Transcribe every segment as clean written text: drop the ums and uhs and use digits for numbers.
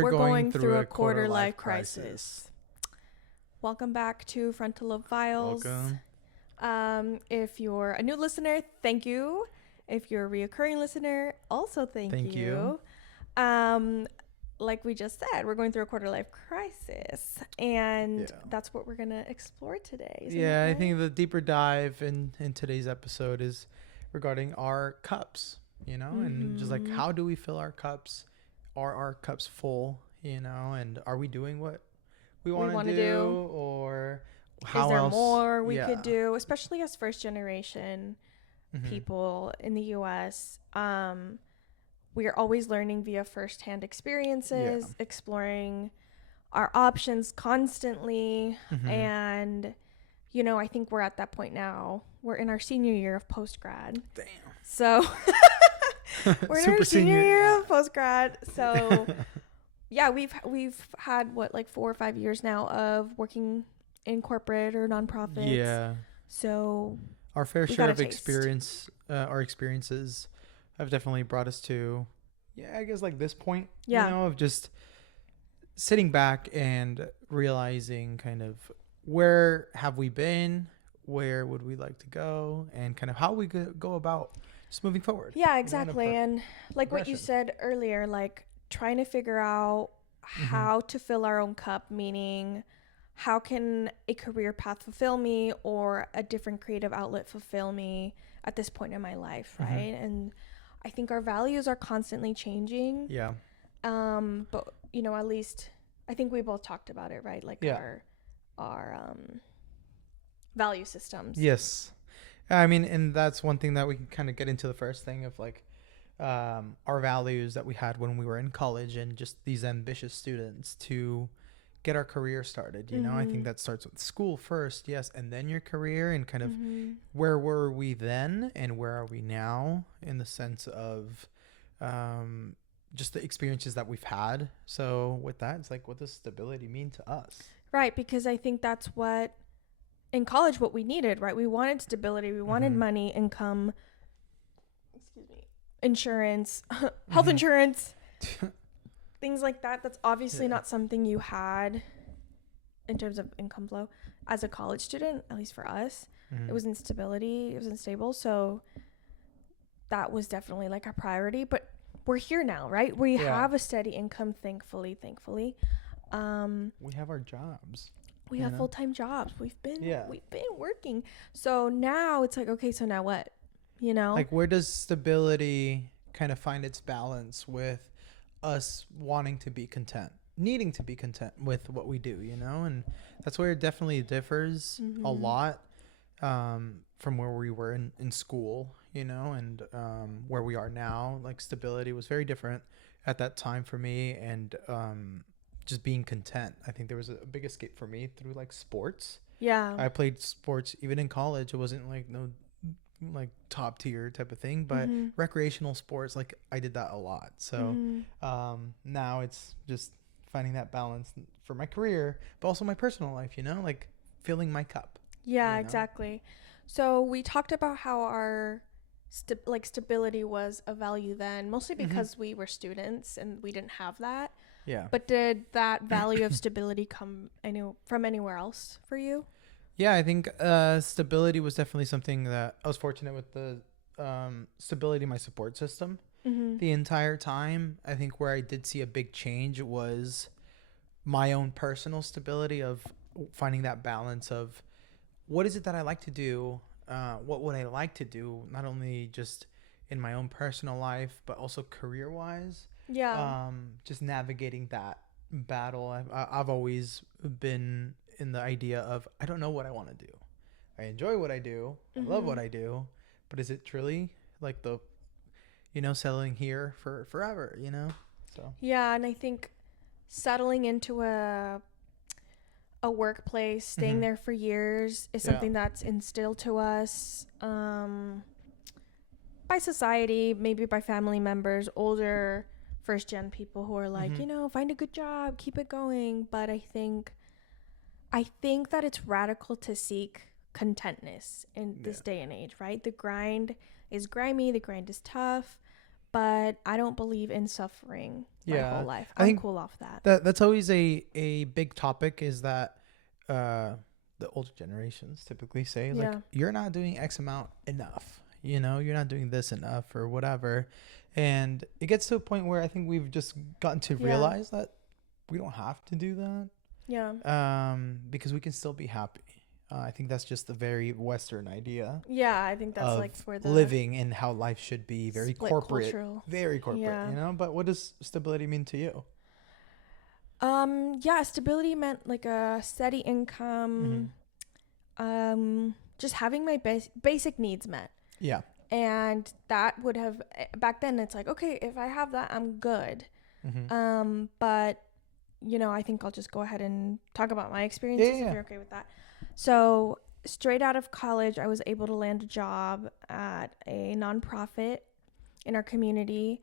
We're going through a quarter life crisis. Welcome back to Frontal Lobe Files. Welcome. If you're a new listener, thank you. If you're a reoccurring listener, also thank you. Like we just said, we're going through a quarter life crisis, and that's what we're gonna explore today. Yeah, I think the deeper dive in today's episode is regarding our cups, and just like how do we fill our cups? Are our cups full, and are we doing what we want to do, or how is there else? more we could do, especially as first generation people in the US? We are always learning via firsthand experiences, exploring our options constantly. And, I think we're at that point now. We're in our senior year of post-grad. Damn. So we're in our senior year of post-grad. So yeah, we've had 4 or 5 years now of working in corporate or nonprofits. Yeah. So our fair share of our experiences have definitely brought us to, I guess like this point, of just sitting back and realizing kind of where have we been, where would we like to go, and kind of how we could go about just moving forward. Yeah, exactly. And like what you said earlier, like trying to figure out how to fill our own cup, meaning how can a career path fulfill me or a different creative outlet fulfill me at this point in my life, right? And I think our values are constantly changing. Yeah. But at least I think we both talked about it, right? Like our value systems. Yes. I mean, and that's one thing that we can kind of get into the first thing of like our values that we had when we were in college and just these ambitious students to get our career started. I think that starts with school first, yes, and then your career, and kind of where were we then and where are we now in the sense of just the experiences that we've had. So with that, it's like, what does stability mean to us? Right, because I think that's what in college what we needed, right? We wanted stability, we wanted money, income, insurance, health insurance, things like that. That's obviously not something you had in terms of income flow as a college student, at least for us. It was instability, it was unstable. So that was definitely like a priority, but we're here now, right? We have a steady income, thankfully. We have our jobs. We have full-time jobs. We've been working. So now it's like, okay, so now what? Like, where does stability kind of find its balance with us wanting to be content, needing to be content with what we do, and that's where it definitely differs a lot from where we were in school, and where we are now. Like, stability was very different at that time for me, and just being content. I think there was a big escape for me through like sports. Yeah, I played sports even in college. It wasn't like like top tier type of thing, but recreational sports, like I did that a lot. So now it's just finding that balance for my career, but also my personal life, like filling my cup. Yeah, exactly. So we talked about how our stability was a value then, mostly because we were students and we didn't have that. Yeah. But did that value of stability come from anywhere else for you? Yeah, I think stability was definitely something that I was fortunate with. The stability in my support system the entire time. I think where I did see a big change was my own personal stability of finding that balance of what is it that I like to do, what would I like to do, not only just in my own personal life but also career wise. Just navigating that battle. I've always been in the idea of I don't know what I want to do. I enjoy what I do. I love what I do, but is it truly like the settling here for forever, So yeah, and I think settling into a workplace, staying there for years is something that's instilled to us by society, maybe by family members, older first gen people who are like, find a good job, keep it going. But I think that it's radical to seek contentness in this day and age, right? The grind is grimy, the grind is tough, but I don't believe in suffering my whole life. I I'm think cool off that. that's always a big topic, is that the older generations typically say, like, you're not doing X amount enough, you know, you're not doing this enough or whatever. And it gets to a point where I think we've just gotten to realize that we don't have to do that. Because we can still be happy. I think that's just a very Western idea. Yeah, I think that's like for the living and how life should be, very corporate, cultural. very corporate, you know. But what does stability mean to you? Stability meant like a steady income, just having my basic needs met. Yeah. And that would have, back then it's like, okay, if I have that, I'm good. But you know, I think I'll just go ahead and talk about my experiences if you're okay with that. So straight out of college, I was able to land a job at a nonprofit in our community.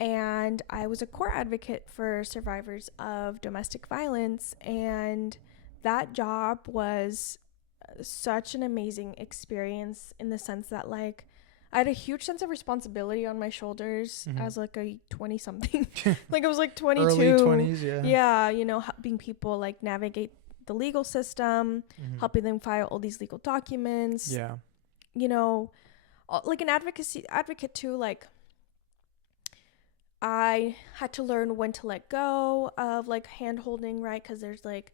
And I was a court advocate for survivors of domestic violence. And that job was such an amazing experience in the sense that, like, I had a huge sense of responsibility on my shoulders as like a 20 something. Like I was like 22. Early 20s, yeah, you know, helping people like navigate the legal system, helping them file all these legal documents. Yeah. You know, like an advocate too, like I had to learn when to let go of like hand holding, right? Because there's like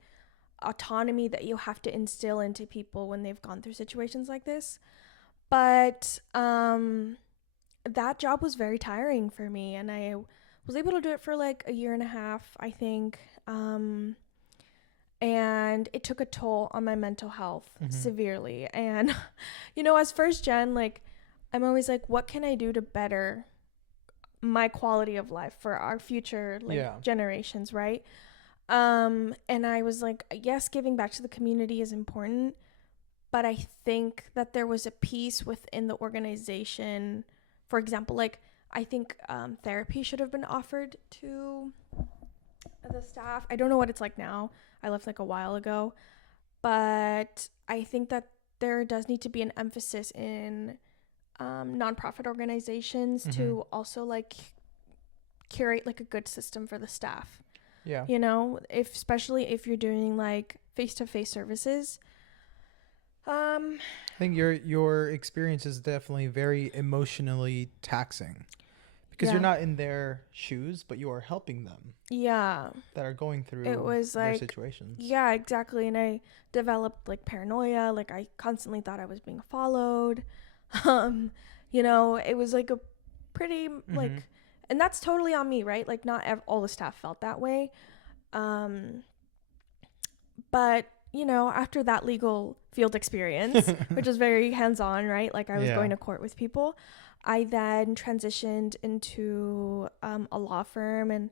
autonomy that you have to instill into people when they've gone through situations like this. But that job was very tiring for me, and I was able to do it for like a year and a half, I think. And it took a toll on my mental health severely. And, you know, as first gen, like, I'm always like, what can I do to better my quality of life for our future generations, right? And I was like, yes, giving back to the community is important. But I think that there was a piece within the organization. For example, like, I think therapy should have been offered to the staff. I don't know what it's like now. I left like a while ago. But I think that there does need to be an emphasis in nonprofit organizations to also like curate like a good system for the staff. Yeah. You know, especially if you're doing like face-to-face services. I think your experience is definitely very emotionally taxing, because you're not in their shoes, but you are helping them. Yeah. That are going through their situations. Yeah, exactly. And I developed like paranoia. Like I constantly thought I was being followed. You know, it was like a pretty like, and that's totally on me, right? Like not all the staff felt that way. But you know, after that legal field experience, which was very hands-on, right? Like I was going to court with people. I then transitioned into a law firm, and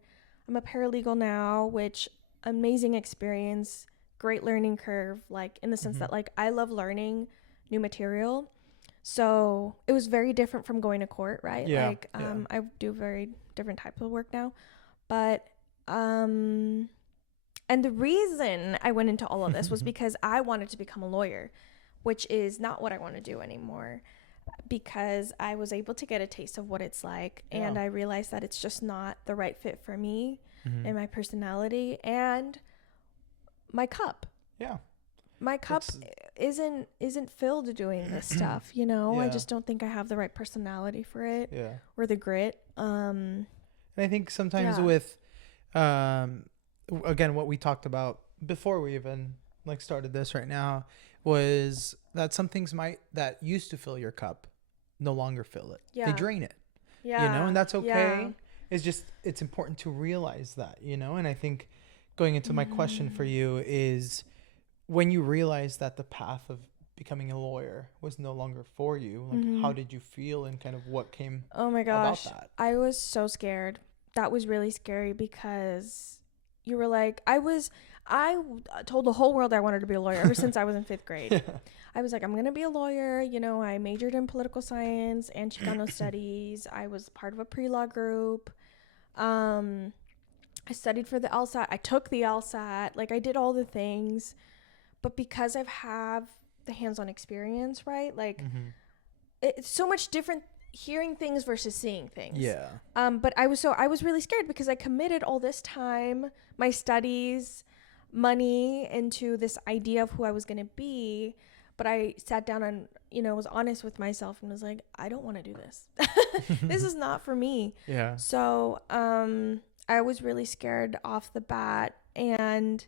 I'm a paralegal now, which amazing experience, great learning curve, like in the sense that like I love learning new material. So it was very different from going to court, right? Yeah. Like I do very different types of work now. But and the reason I went into all of this was because I wanted to become a lawyer, which is not what I want to do anymore, because I was able to get a taste of what it's like. Yeah. And I realized that it's just not the right fit for me and my personality and my cup. Yeah. My cup isn't filled doing this stuff, you know? Yeah. I just don't think I have the right personality for it or the grit. And I think sometimes with again, what we talked about before we even like started this right now was that some things that used to fill your cup no longer fill it. Yeah. They drain it. Yeah. You know, and that's okay. Yeah. It's just, it's important to realize that, you know? And I think going into my question for you is, when you realized that the path of becoming a lawyer was no longer for you, like how did you feel and kind of what came about that? I was so scared. That was really scary, because you were like, I told the whole world I wanted to be a lawyer ever since I was in 5th grade. I was like, I'm going to be a lawyer. You know, I majored in political science and Chicano studies. I was part of a pre-law group. I studied for the LSAT. I took the LSAT. Like I did all the things. But because I've had the hands-on experience, right? Like it's so much different hearing things versus seeing things. Yeah. But I was really scared because I committed all this time, my studies, money into this idea of who I was going to be. But I sat down and, was honest with myself and was like, I don't want to do this. This is not for me. Yeah. So, I was really scared off the bat and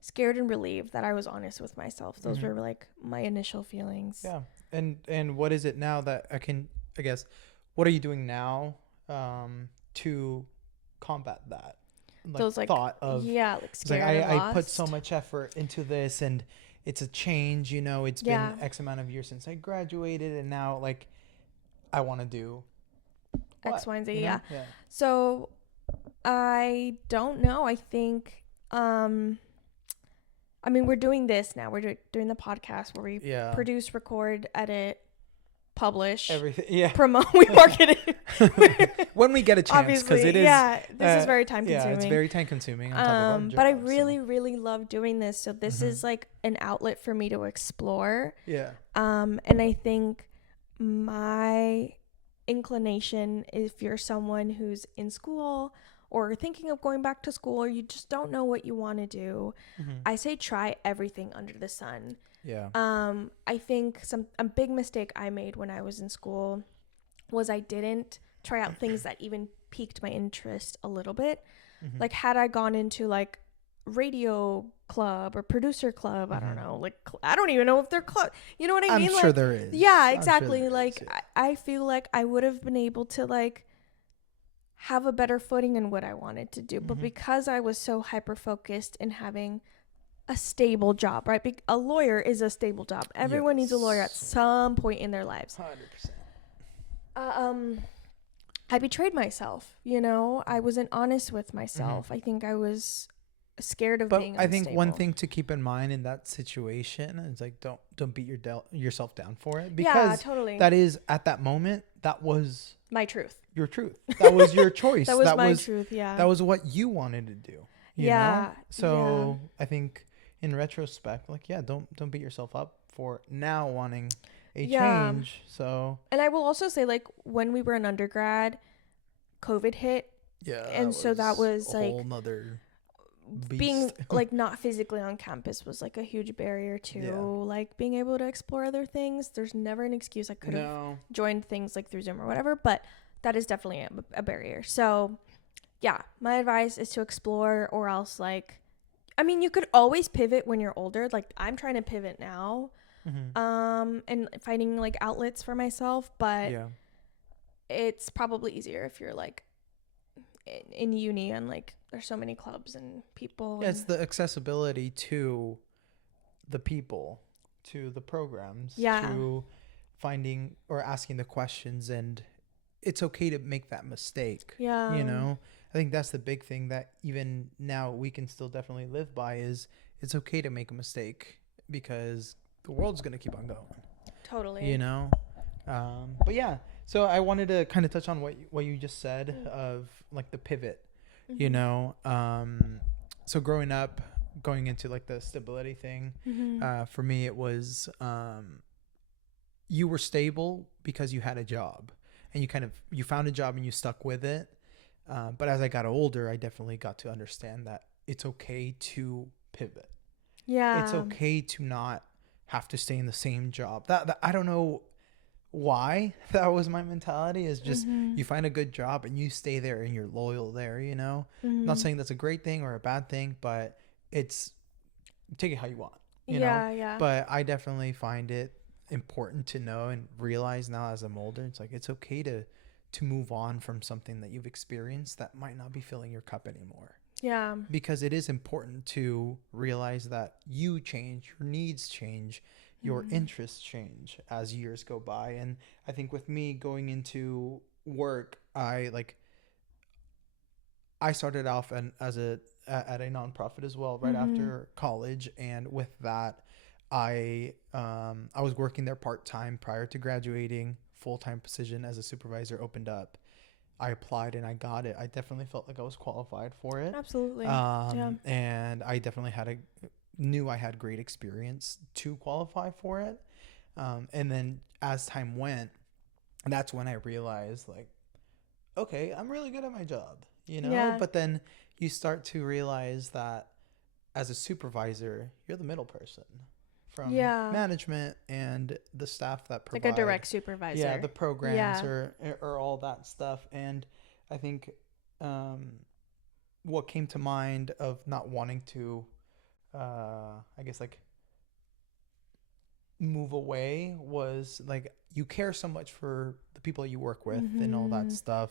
scared and relieved that I was honest with myself. Those were like my initial feelings. Yeah. And what is it now that I guess, what are you doing now to combat that? Like, Those like thought of, like scared like, and I put lost. so much effort into this and it's a change, it's been X amount of years since I graduated and now like I want to do what? X, Y, and Z. Yeah. So I don't know. I think, I mean, we're doing this now. We're doing the podcast where we produce, record, edit, publish, everything. Yeah. Promote, we market it. When we get a chance, because it is. Yeah, this is very time consuming. Yeah, it's very time consuming. On top of our job, but I really, really love doing this. So this is like an outlet for me to explore. Yeah. And I think my inclination, if you're someone who's in school or thinking of going back to school, or you just don't know what you want to do, I say try everything under the sun. Yeah. I think a big mistake I made when I was in school was I didn't try out things that even piqued my interest a little bit. Like had I gone into like radio club or producer club, I don't know, like I don't even know if they're club, you know what I mean? I'm sure there is. Yeah, exactly. Sure like is, yeah. I feel like I would have been able to like have a better footing in what I wanted to do, but because I was so hyper focused in having a stable job, right? A lawyer is a stable job. Everyone needs a lawyer at some point in their lives. 100%. I betrayed myself, I wasn't honest with myself. I think I was scared of being unstable. I think one thing to keep in mind in that situation is like don't beat yourself down for it, because totally. that is, at that moment, that was my truth. Your truth. That was your choice. That was my truth, yeah. That was what you wanted to do. You know? So I think in retrospect, like, don't beat yourself up for now wanting a change. So, and I will also say, like, when we were in undergrad, COVID hit. Yeah. And so that was like whole nother beast. Being like not physically on campus was like a huge barrier to like being able to explore other things. There's never an excuse. I could have joined things like through Zoom or whatever, but that is definitely a barrier. So yeah, my advice is to explore, or else like, I mean, you could always pivot when you're older. Like I'm trying to pivot now, and finding like outlets for myself, but it's probably easier if you're like in uni and like there's so many clubs and people. Yeah, it's the accessibility to the people, to the programs, to finding or asking the questions, and it's okay to make that mistake. Yeah. I think that's the big thing that even now we can still definitely live by, is it's okay to make a mistake, because the world's going to keep on going. Totally. But yeah, so I wanted to kind of touch on what you just said of like the pivot, so growing up, going into like the stability thing, for me, it was, you were stable because you had a job, and you found a job and you stuck with it. But as I got older, I definitely got to understand that it's okay to pivot. Yeah. It's okay to not have to stay in the same job. That I don't know why that was my mentality, is just you find a good job and you stay there and you're loyal there, Not saying that's a great thing or a bad thing, but it's, take it how you want, you know? Yeah. But I definitely find it important to know and realize now as I'm older, it's like, it's okay to move on from something that you've experienced that might not be filling your cup anymore. Yeah. Because it is important to realize that you change, your needs change, your interests change as years go by. And I think with me going into work, I started off at a nonprofit as well, right after college. And with that, I was working there part-time prior to graduating. Full-time position as a supervisor opened up. I applied and I got it. I definitely felt like I was qualified for it. Absolutely. And I definitely knew I had great experience to qualify for it. And then as time went, And that's when I realized, like, okay, I'm really good at my job, you know? Yeah. But then you start to realize that as a supervisor, you're the middle person from Yeah. management and the staff that Like provide, a direct supervisor. yeah, the programs Yeah. or all that stuff. And I think what came to mind of not wanting to, I guess, like, move away was like you care so much for the people you work with and all that stuff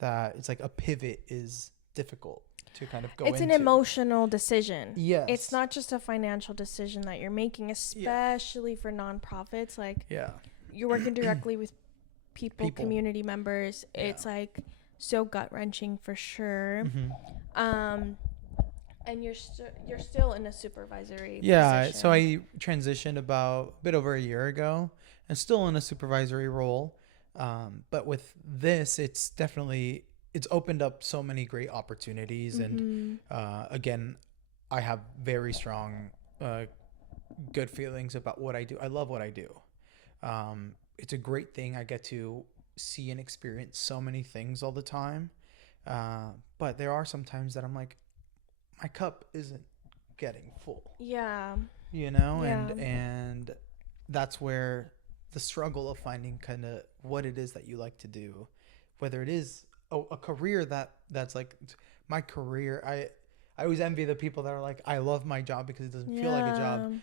that it's like a pivot is difficult to kind of go It's into. an emotional decision. Yes. It's not just a financial decision that you're making, especially for nonprofits. Like, you're working directly with people, community members. Yeah. It's like so gut wrenching for sure. And you're still in a supervisory position. So I transitioned about a bit over a year ago and still in a supervisory role. But with this, it's opened up so many great opportunities. And again, I have very strong, good feelings about what I do. I love what I do. It's a great thing. I get to see and experience so many things all the time. But there are some times that I'm like, my cup isn't getting full. Yeah. You know, and that's where the struggle of finding kind of what it is that you like to do, whether it is a career that's like my career. I always envy the people that are like, I love my job because it doesn't feel like a job.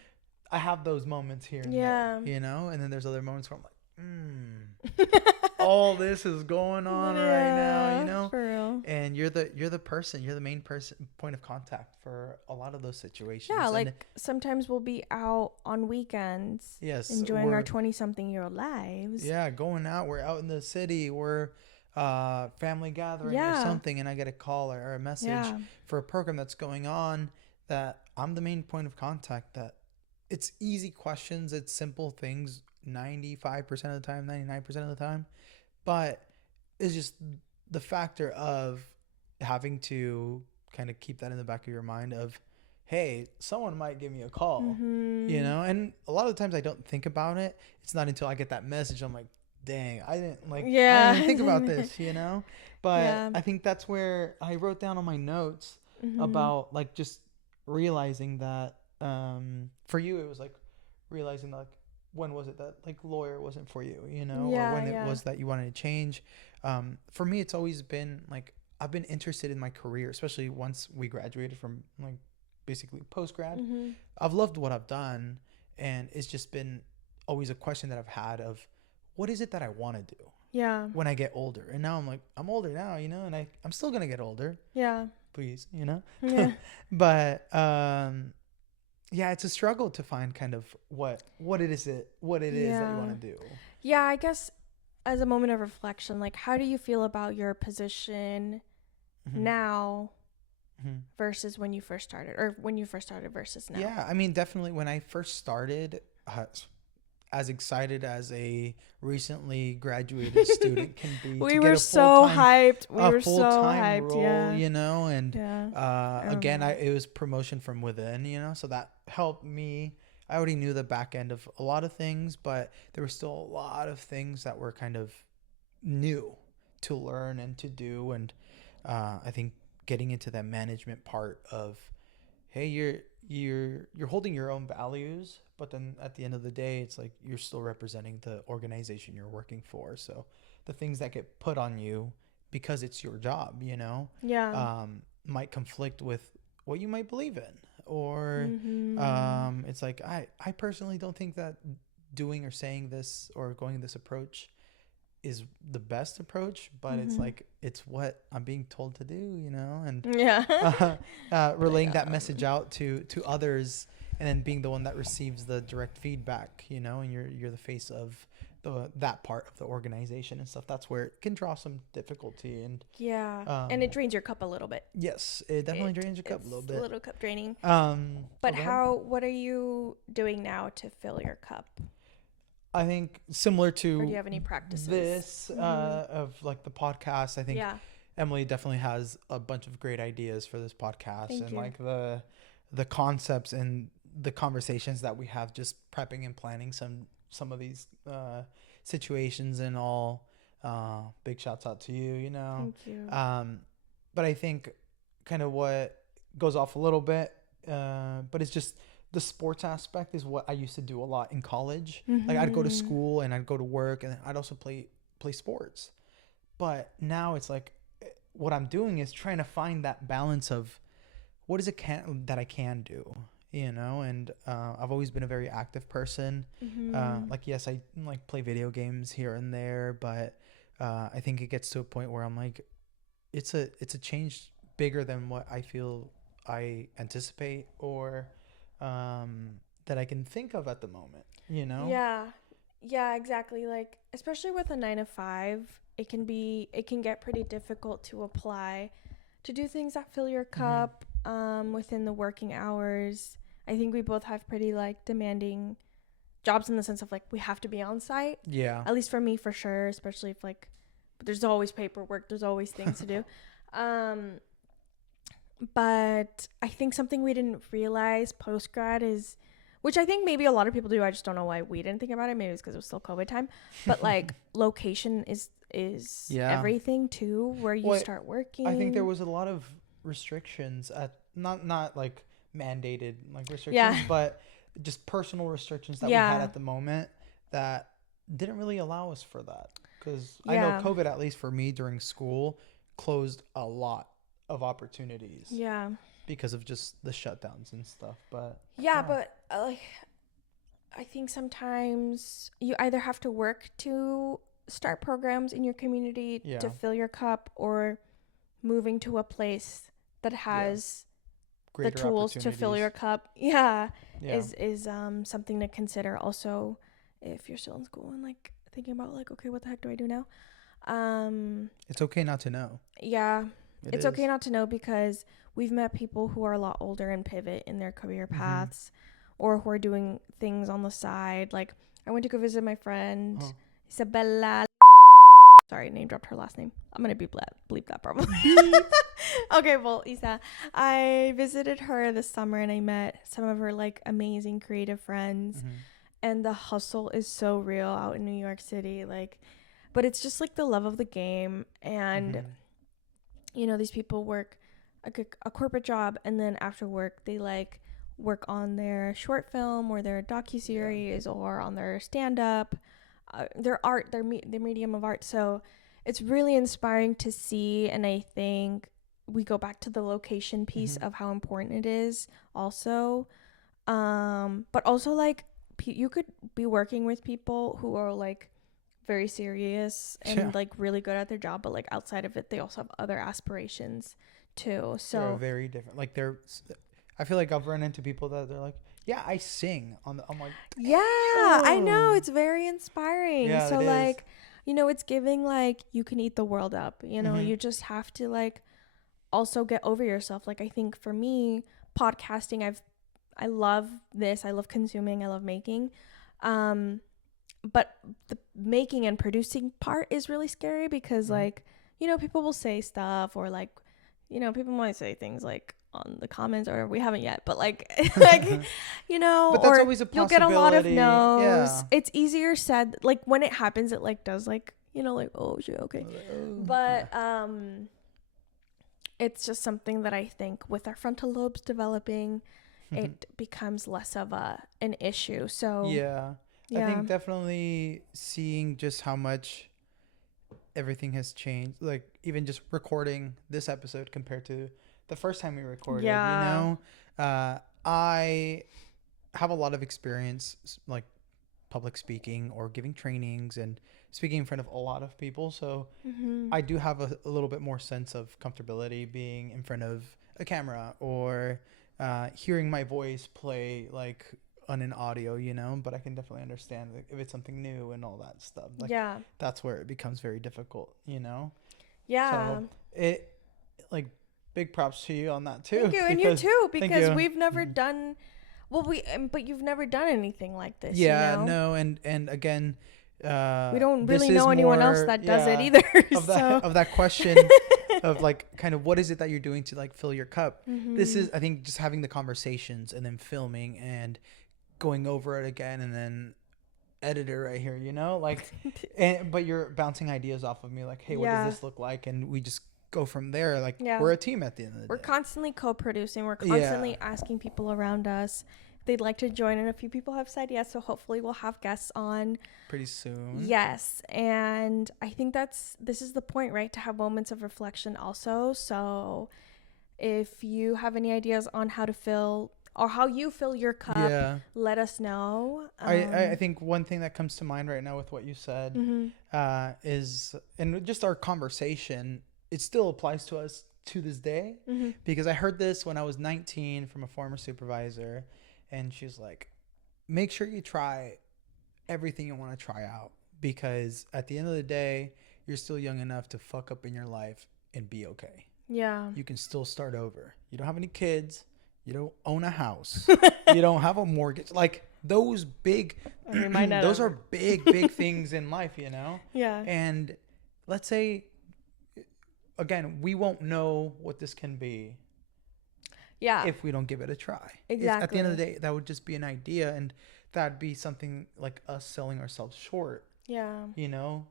I have those moments here and there, you know, and then there's other moments where I'm like, all this is going on right now, you know, for real. And you're the main point of contact for a lot of those situations. Yeah, like sometimes we'll be out on weekends, enjoying our 20-something-year-old lives. Yeah, going out. We're out in the city. We're family gathering or something, and I get a call or a message for a program that's going on that I'm the main point of contact. That it's easy questions, it's simple things, 95% of the time, 99% of the time. But it's just the factor of having to kind of keep that in the back of your mind of, hey, someone might give me a call, you know? And a lot of the times I don't think about it. It's not until I get that message, I'm like, dang, I didn't think about this, you know? But I think that's where I wrote down on my notes about like just realizing that for you, it was like realizing like, when was it that like lawyer wasn't for you, you know, or when it was that you wanted to change? For me, it's always been like, I've been interested in my career, especially once we graduated from like basically post-grad. I've loved what I've done. And it's just been always a question that I've had of what is it that I want to do when I get older? And now I'm like, I'm older now, you know, and I'm still going to get older. Yeah. Please, you know? Yeah. But, yeah, it's a struggle to find kind of what it is that you want to do. Yeah, I guess as a moment of reflection, like, how do you feel about your position now versus when you first started, or when you first started versus now? Yeah, I mean, definitely when I first started, as excited as a recently graduated student can be. We were so hyped. Role, you know, and again, it was promotion from within, you know, so that helped me. I already knew the back end of a lot of things, but there were still a lot of things that were kind of new to learn and to do. And I think getting into that management part of, hey, you're holding your own values, but then at the end of the day, it's like you're still representing the organization you're working for. So the things that get put on you because it's your job, you know, might conflict with what you might believe in. Or it's like, I personally don't think that doing or saying this or going this approach is the best approach, but it's like, it's what I'm being told to do, you know, and relaying that message out to others, and then being the one that receives the direct feedback, you know, and you're the face of that part of the organization and stuff. That's where it can draw some difficulty and and it drains your cup a little bit. Yes, it definitely drains your cup a little bit. A little cup draining. But what are you doing now to fill your cup? I think similar to, or do you have any practices? This of like the podcast, I think Emily definitely has a bunch of great ideas for this podcast. Like the concepts and the conversations that we have just prepping and planning some of these situations and all. Big shouts out to you, you know. Thank you. But I think kind of what goes off a little bit, but it's just the sports aspect is what I used to do a lot in college. Like I'd go to school and I'd go to work and I'd also play sports. But now it's like what I'm doing is trying to find that balance of what is it that I can do, you know? And I've always been a very active person. Like, yes, I like play video games here and there, but I think it gets to a point where I'm like, it's a change bigger than what I feel I anticipate or that I can think of at the moment, you know? Yeah, exactly. Like, especially with a 9 to 5, it can get pretty difficult to apply to do things that fill your cup within the working hours. I think we both have pretty like demanding jobs in the sense of like we have to be on site. Yeah. At least for me, for sure, especially if like there's always paperwork, there's always things to do. But I think something we didn't realize post grad is, which I think maybe a lot of people do, I just don't know why we didn't think about it. Maybe it's because it was still COVID time. But like location is everything too, where you start working. I think there was a lot of restrictions at not like mandated like restrictions, but just personal restrictions that we had at the moment that didn't really allow us for that. Because I know COVID, at least for me during school, closed a lot of opportunities. Yeah. Because of just the shutdowns and stuff. But but I think sometimes you either have to work to start programs in your community to fill your cup, or moving to a place that has the tools to fill your cup. Is something to consider also if you're still in school and like thinking about like, okay, what the heck do I do now? It's okay not to know. Yeah. It's okay not to know, because we've met people who are a lot older and pivot in their career paths, or who are doing things on the side. Like I went to go visit my friend Isabella. Sorry, name dropped her last name. I'm gonna bleep that probably. Okay, well, Isa, I visited her this summer and I met some of her like amazing creative friends, and the hustle is so real out in New York City. Like, but it's just like the love of the game, and you know, these people work a corporate job, and then after work they like work on their short film or their docuseries or on their stand-up, their art, their medium of art. So it's really inspiring to see, and I think we go back to the location piece of how important it is also. But also like you could be working with people who are like very serious and like really good at their job, but like outside of it they also have other aspirations too. So they're very different. Like I feel like I've run into people that they're like, yeah, I sing on the, I'm like, yeah, I know, it's very inspiring. Yeah, so like, you know, it's giving like you can eat the world up, you know. You just have to like also get over yourself. Like I think for me, podcasting, I love this, I love consuming, I love making, but the making and producing part is really scary, because like, you know, people will say stuff, or like, you know, people might say things like on the comments, or we haven't yet, but like like, you know, but that's or always a you'll get a lot of no's. Yeah. It's easier said, like when it happens it like does like, you know, like, oh shit, okay. But it's just something that I think with our frontal lobes developing, it becomes less of an issue. So I think definitely seeing just how much everything has changed, like even just recording this episode compared to the first time we recorded, you know, I have a lot of experience like public speaking or giving trainings and speaking in front of a lot of people. So I do have a little bit more sense of comfortability being in front of a camera, or hearing my voice play like on an audio, you know. But I can definitely understand if it's something new and all that stuff. Like, that's where it becomes very difficult, you know. So it like big props to you on that too. Thank you, and you too, because we've never done. Well, but you've never done anything like this. Yeah, you know? No, and again, we don't really know anyone else that does it either. Of that question of like kind of what is it that you're doing to like fill your cup. This is, I think, just having the conversations and then filming and going over it again, and then editor right here, you know, like, but you're bouncing ideas off of me, like, hey, what Yeah. does this look like? And we just go from there. Like, Yeah. we're a team at the end of the We're day. constantly co-producing. We're constantly asking people around us if they'd like to join, and a few people have said yes, so hopefully we'll have guests on Pretty soon. Yes, and I think this is the point, right? To have moments of reflection also. So if you have any ideas on how to fill or how you fill your cup, let us know. I think one thing that comes to mind right now with what you said is, and just our conversation, it still applies to us to this day, because I heard this when I was 19 from a former supervisor, and she's like, make sure you try everything you want to try out, because at the end of the day, you're still young enough to fuck up in your life and be okay. Yeah. You can still start over. You don't have any kids. You don't own a house. You don't have a mortgage. Like, those big, those are big things in life, you know? Yeah. And let's say, again, we won't know what this can be. Yeah. If we don't give it a try. Exactly. At the end of the day, that would just be an idea, and that'd be something like us selling ourselves short. Yeah. You know?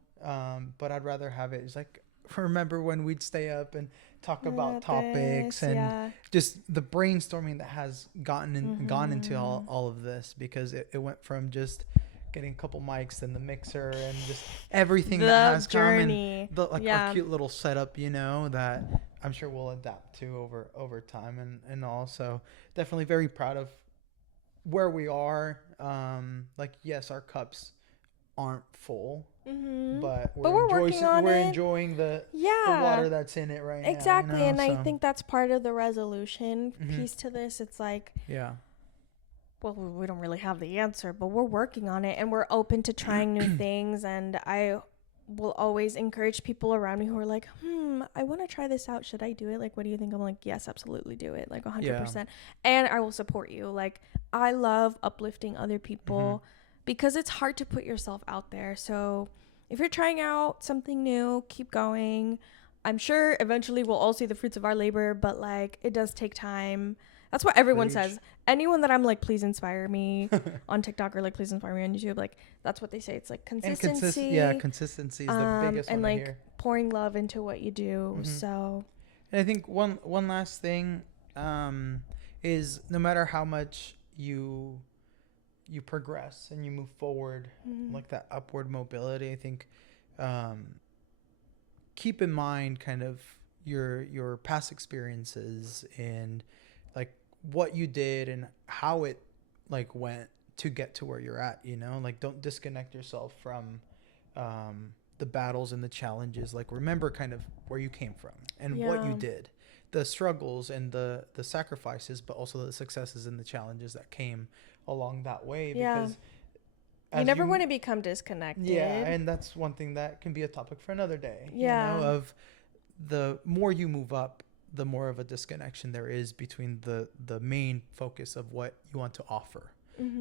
But I'd rather have it. It's like, remember when we'd stay up and talk about topics and just the brainstorming that has gone into all of this, because it went from just getting a couple mics and the mixer and just everything that has journey. come, and our cute little setup, you know, that I'm sure we'll adapt to over time and also definitely very proud of where we are. Like, yes, our cups aren't full, but we're enjoying the water that's in it right now. Exactly, you know? And I think that's part of the resolution piece to this. It's like, well, we don't really have the answer, but we're working on it, and we're open to trying new things. And I will always encourage people around me who are like, I want to try this out. Should I do it? Like, what do you think? I'm like, yes, absolutely do it. Like 100%. And I will support you. Like, I love uplifting other people because it's hard to put yourself out there. So if you're trying out something new, keep going. I'm sure eventually we'll all see the fruits of our labor, but like, it does take time. That's what everyone says. Anyone that I'm like, please inspire me on TikTok, or like, please inspire me on YouTube, like, that's what they say. It's like consistency. Consistency is the biggest one. And like pouring love into what you do. So, and I think one last thing is, no matter how much you progress and you move forward, like that upward mobility, I think keep in mind kind of your past experiences and like what you did and how it like went to get to where you're at, you know? Like, don't disconnect yourself from the battles and the challenges. Like, remember kind of where you came from and what you did, the struggles and the sacrifices, but also the successes and the challenges that came along that way. Because you never want to become disconnected. And that's one thing that can be a topic for another day. You know, of the more you move up, the more of a disconnection there is between the main focus of what you want to offer,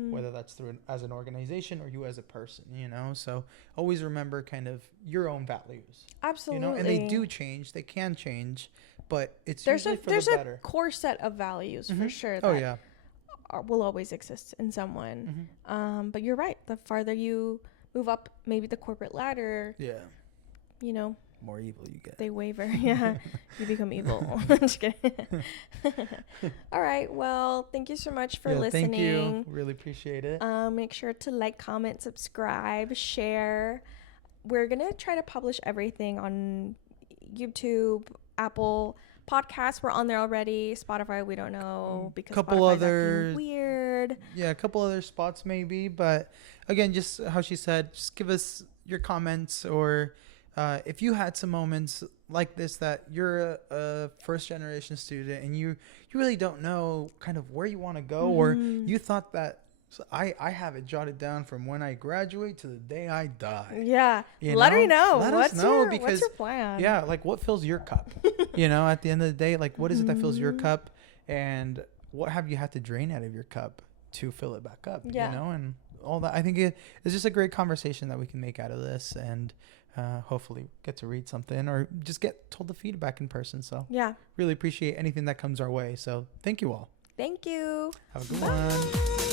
whether that's through as an organization or you as a person, you know? So always remember kind of your own values. Absolutely. You know, and they do change, they can change, but it's usually for the better. There's a core set of values for sure that will always exist in someone. But you're right. The farther you move up, maybe the corporate ladder, you know, more evil you get. They waver. You become evil. Just kidding. All right. Well, thank you so much for listening. Thank you. Really appreciate it. Make sure to like, comment, subscribe, share. We're going to try to publish everything on YouTube, Apple Podcasts. We're on there already. Spotify, we don't know because couple Spotify's other acting weird. Yeah, a couple other spots maybe. But again, just how she said, just give us your comments, or if you had some moments like this that you're a first generation student and you really don't know kind of where you want to go, or you thought that, so I have it jotted down from when I graduate to the day I die. Yeah. Let me know. Let us know, because what's your plan? Yeah, like, what fills your cup? You know, at the end of the day, like, what is it that fills your cup, and what have you had to drain out of your cup to fill it back up? You know, and all that. I think it's just a great conversation that we can make out of this, and hopefully get to read something or just get told the feedback in person. So really appreciate anything that comes our way. So thank you all. Thank you. Have a good one.